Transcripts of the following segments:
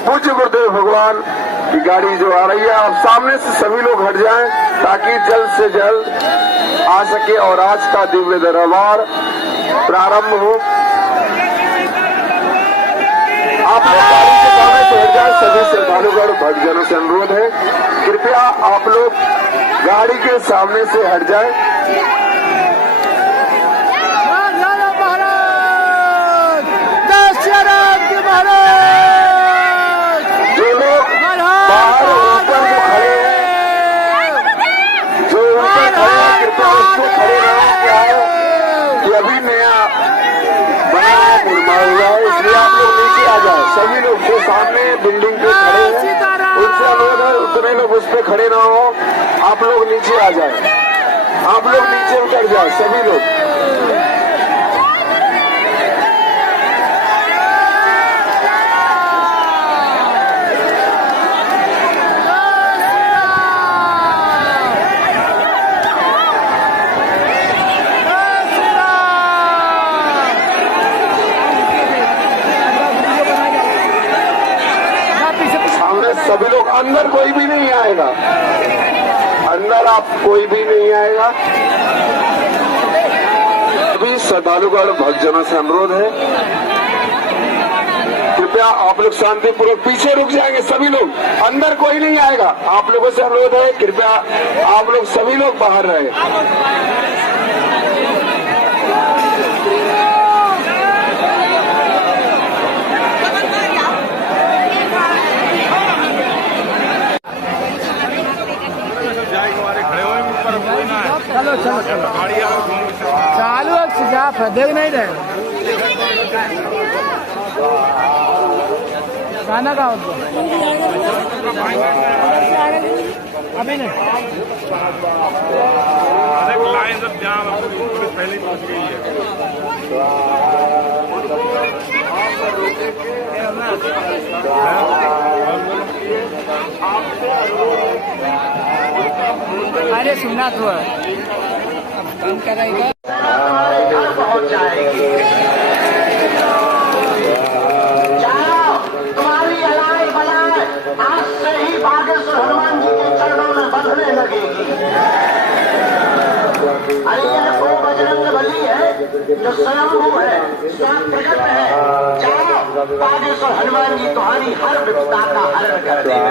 पूज्य गुरुदेव भगवान की गाड़ी जो आ रही है, अब सामने से सभी लोग हट जाएं ताकि जल्द से जल्द आ सके और आज का दिव्य दरबार प्रारंभ हो। आप लोग गाड़ी के सामने से हट जाए। सभी श्रद्धालुगण भक्तजनों से अनुरोध है, कृपया आप लोग गाड़ी के सामने से हट जाए। जो लोग बाहर ऊपर को खड़े हैं, जो ऊपर खड़े हैं, कृपया उसको खड़े ना हो। क्या है कि अभी नया बना निर्माण हुआ है, इसलिए आप लोग नीचे आ जाए। सभी लोग जो सामने बिल्डिंग पे खड़े हैं उनसे अनुरोध है, उतने लोग उस पे खड़े ना हो, आप लोग नीचे आ जाए। आप लोग नीचे उतर जाए सभी लोग। सभी लोग अंदर, कोई भी नहीं आएगा अंदर, आप कोई भी नहीं आएगा। सभी श्रद्धालुगण भक्तजनों से अनुरोध है, कृपया आप लोग शांतिपूर्वक पीछे रुक जाएंगे। सभी लोग अंदर, कोई नहीं आएगा। आप लोगों से अनुरोध है, कृपया आप लोग सभी लोग बाहर रहे। चलो चलो चलो चालू जा देख नहीं रहे गाना का अभी नहीं लाइन सब जाम पहले पहुंच गई है। अरे सुनना तो बंद कराएगा पहुंच जाएगी। तुम्हारी अलाय बलाय आज से ही बागेश्वर हनुमान जी के चरणों में बंधने लगेगी। अरे यह वो बजरंग बली है जो स्वयंभू है, स्वयं प्रकट है। जाओ, बागेश्वर हनुमान जी तुम्हारी हर विपदा का हरण कर देंगे।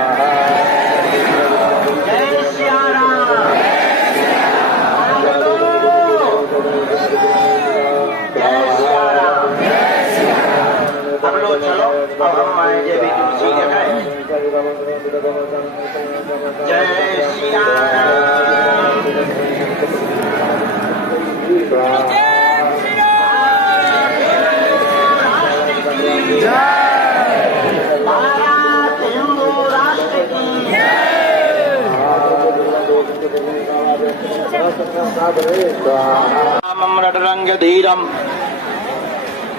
जय सिया राम। अब लोग चलो, अब हम आएंगे भी तुलसी के घर। जय सिया राम। भारत हिंदू राष्ट्र की रामम रटरंग धीरम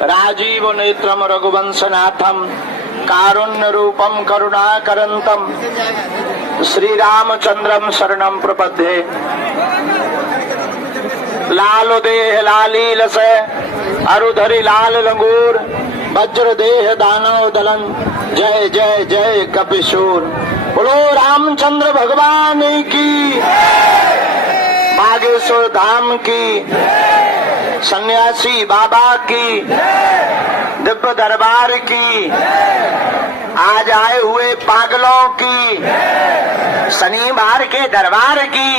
राजीव नेत्रम रघुवंशनाथम कारुण्य रूपम करुणाकरंतम श्री रामचंद्रम शरणम प्रपद्ये। लाल देह लालील से अरुधरि लाल लंगूर वज्र देह दानव दलन जय जय जय कपिशूर। बोलो रामचंद्र भगवान की, बागेश्वर धाम की, सन्यासी बाबा की, दिव्य दरबार की, आज आए हुए पागलों की, शनिवार के दरबार की,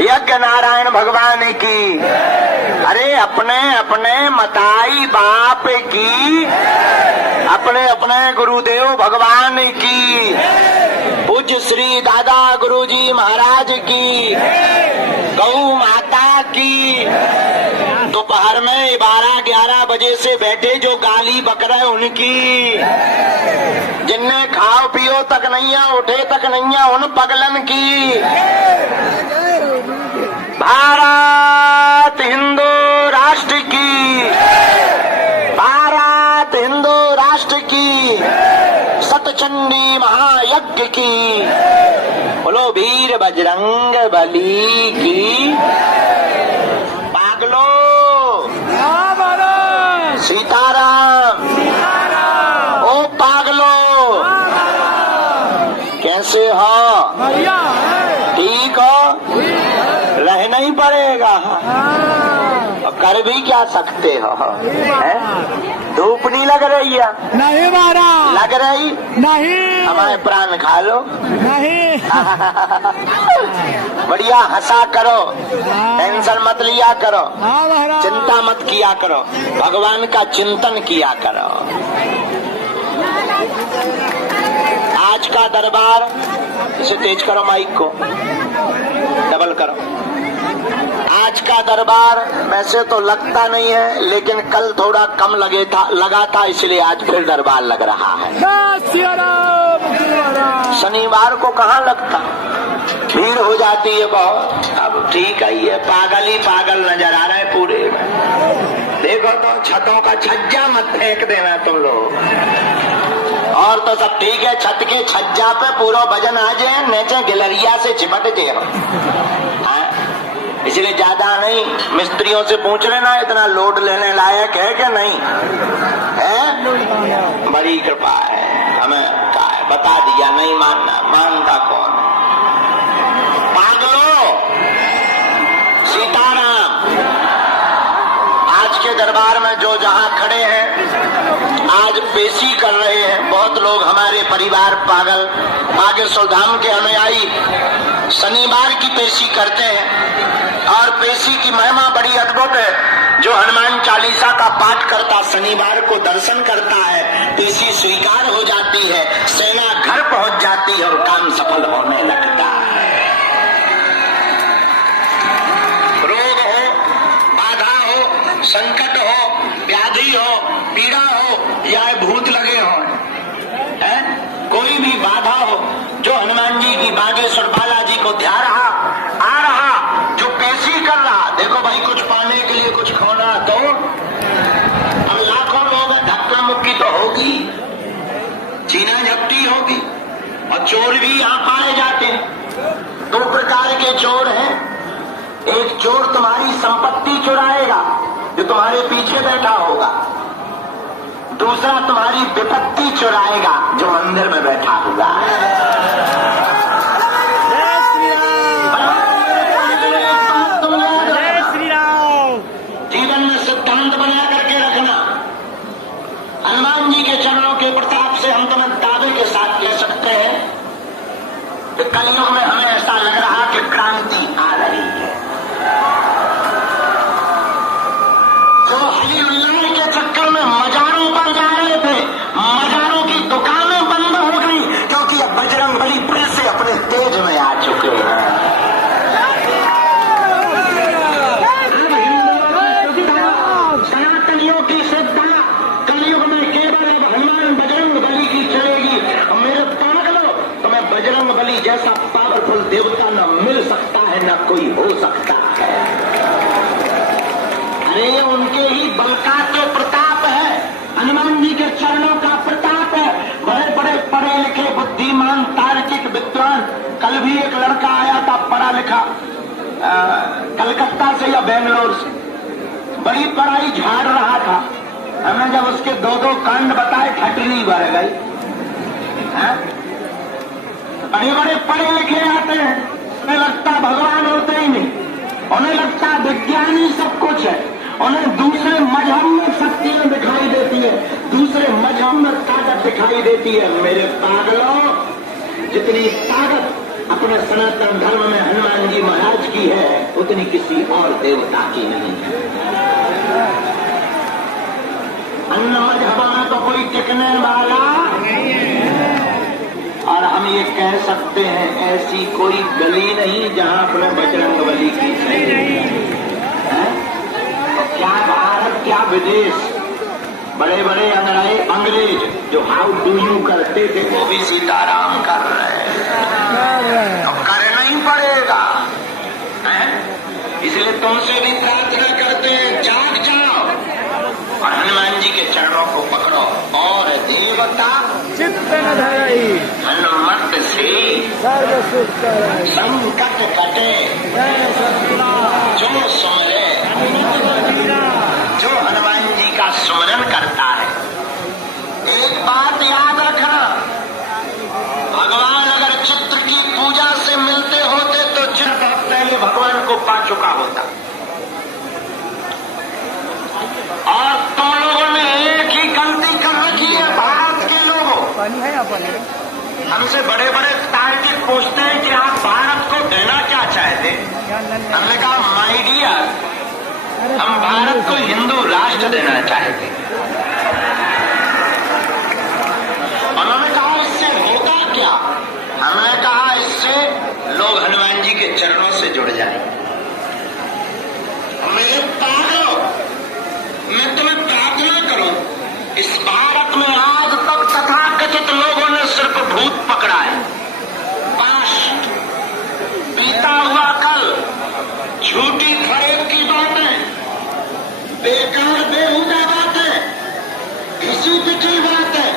यज्ञ नारायण भगवान की, अरे अपने अपने मताई बाप की, अपने अपने गुरुदेव भगवान की, पूज्य श्री दादा गुरुजी महाराज की, गौ माता की, दोपहर में 12-11 बजे से बैठे जो गाली बक रहे उनकी, जिनने खाओ पियो तक नहीं है, उठे तक नहीं है, उन पगलन की। भारत हिंदू राष्ट्र की, भारत हिंदू राष्ट्र की, सतचंडी महायज्ञ की। बोलो वीर बजरंग बली की। पागलो सीताराम, ओ पागलो कैसे हो? बढ़िया है। ठीक हो? रहना ही पड़ेगा। और कर भी क्या सकते हो? हैं? धूप नहीं लग रही है? नहीं महाराज, लग रही? नहीं, हमारे प्राण खा लो। नहीं। बढ़िया हंसा करो, टेंशन मत लिया करो, हाँ महाराज, चिंता मत किया करो, भगवान का चिंतन किया करो। आज का दरबार, इसे तेज करो, माइक को डबल करो। आज का दरबार वैसे तो लगता नहीं है, लेकिन कल थोड़ा कम लगा था, इसलिए आज फिर दरबार लग रहा है। शनिवार को कहाँ लगता, भीड़ हो जाती है बहुत। अब ठीक है, ये पागल ही पागल नजर आ रहा है पूरे में। देखो तो छतों का छज्जा मत फेंक देना तुम लोग। और तो सब ठीक है, छत के छज्जा पे पूरा वजन आ जाए, नीचे गिलरिया से चिपट जाए। इसलिए ज्यादा नहीं, मिस्त्रियों से पूछ लेना इतना लोड लेने लायक है कि नहीं है। बड़ी कृपा है, हमें बता दिया, नहीं मानना, मानता कौन है? पागलो, सीताराम। आज के दरबार में जो जहां खड़े हैं, आज पेशी कर रहे हैं बहुत लोग, हमारे परिवार पागल बागेश्वर धाम के अनुयायी शनिवार की पेशी करते हैं। और पेशी की महिमा बड़ी अद्भुत है। जो हनुमान चालीसा का पाठ करता शनिवार को दर्शन करता है, पेशी स्वीकार हो जाती है, सेना घर पहुंच जाती है और काम सफल होने लगता है। रोग हो, बाधा हो, संकट हो, व्याधि हो, पीड़ा हो या भूत लगे हो, कोई भी बाधा हो, जो हनुमान जी की बागेश्वर बालाजी को ध्यान आ रहा, जो पेशी कर रहा, देखो भाई कुछ पाने के लिए कुछ खोना तो अब लाखों लोग धक्का मुक्की तो होगी, छीना झपटी होगी, और चोर भी यहाँ पाए जाते हैं। दो प्रकार के चोर हैं। एक चोर तुम्हारी संपत्ति चुराएगा जो तुम्हारे पीछे बैठा होगा, दूसरा तुम्हारी विपत्ति चुराएगा जो मंदिर में बैठा होगा। जीवन में सिद्धांत बना करके रखना। हनुमान जी के चरणों के प्रताप से हम तुम्हें दावे के साथ कह सकते हैं कि कलयुग में हमें ऐसा लग रहा कि क्रांति आ रही है। जो हलीउल्लाह के चक्कर में मजारों पर जा रहे थे, मजारों की दुकानें बंद हो गई, क्योंकि अब बजरंगबली फिर से अपने तेज में आ चुके हैं। सनातनियों की श्रद्धा कलयुग में केवल अब हनुमान बजरंगबली की चलेगी। मेरे पागलों, तुम्हें बजरंगबली जैसा पावरफुल देवता न मिल सकता है, न कोई हो सकता है। अरे उनके ही बल का तो प्रताप है, हनुमान जी के चरणों का प्रताप है। बड़े बड़े पढ़े लिखे बुद्धिमान तार्किक विद्वान, कल भी एक लड़का आया था पढ़ा लिखा, कलकत्ता से या बेंगलोर से, बड़ी पढ़ाई झाड़ रहा था। हमें जब उसके दो दो कांड बताए, ठटनी भर गई। बड़े बड़े पढ़े लिखे आते हैं, उन्हें लगता भगवान होते ही नहीं, उन्हें लगता विज्ञानी सब कुछ है, उन्हें दूसरे मजहब में शक्तियां दिखाई देती है, दूसरे मजहब में ताकत दिखाई देती है। मेरे पागलों, जितनी ताकत अपने सनातन धर्म में हनुमान जी महाराज की है, उतनी किसी और देवता की नहीं है। अन्य मजहबों में तो कोई टिकने वाला नहीं है। और हम ये कह सकते हैं, ऐसी कोई गली नहीं जहां अपने बजरंगबली की नहीं। क्या भारत, क्या विदेश, बड़े बड़े अंग्रेज जो हाउ डू यू करते थे, वो भी सीताराम कर रहे हैं। अब करना ही पड़ेगा। इसलिए तुमसे भी प्रार्थना करते हैं, जाग जाओ और हनुमान जी के चरणों को पकड़ो। और देवता चित्त न धरई, हनुमत से संकट कटे, जो सुमरे, जो हनुमान जी का सुमरन करता है। एक बात याद रखना, भगवान अगर पानी है यहाँ पानी हमसे बड़े बड़े तार्किक पूछते हैं कि आप भारत को देना क्या चाहते। हमने कहा माय डियर, हम भारत को हिंदू राष्ट्र देना चाहते। उन्होंने कहा इससे होगा क्या? हमने कहा इससे लोग हनुमान जी के चरणों से जुड़ जाएंगे। मेरे पागलों, मैं तुम्हें प्रार्थना करूं, इस भारत में आज तक तथाकथित लोगों ने सिर्फ भूत पकड़ा है, पास्ट, बीता हुआ कल, झूठी खरीद की बातें, बेकार बेहुदा बातें, घिसी पिटी बातें।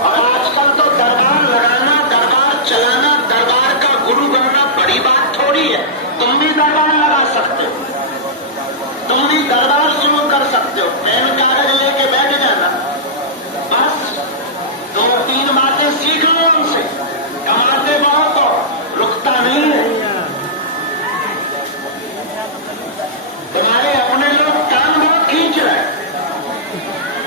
और आजकल तो दरबार लगाना, दरबार चलाना, दरबार का गुरु बनना बड़ी बात थोड़ी है। तुम भी दरबार लगा सकते हो, तुम भी दरबार शुरू कर सकते हो। Pan card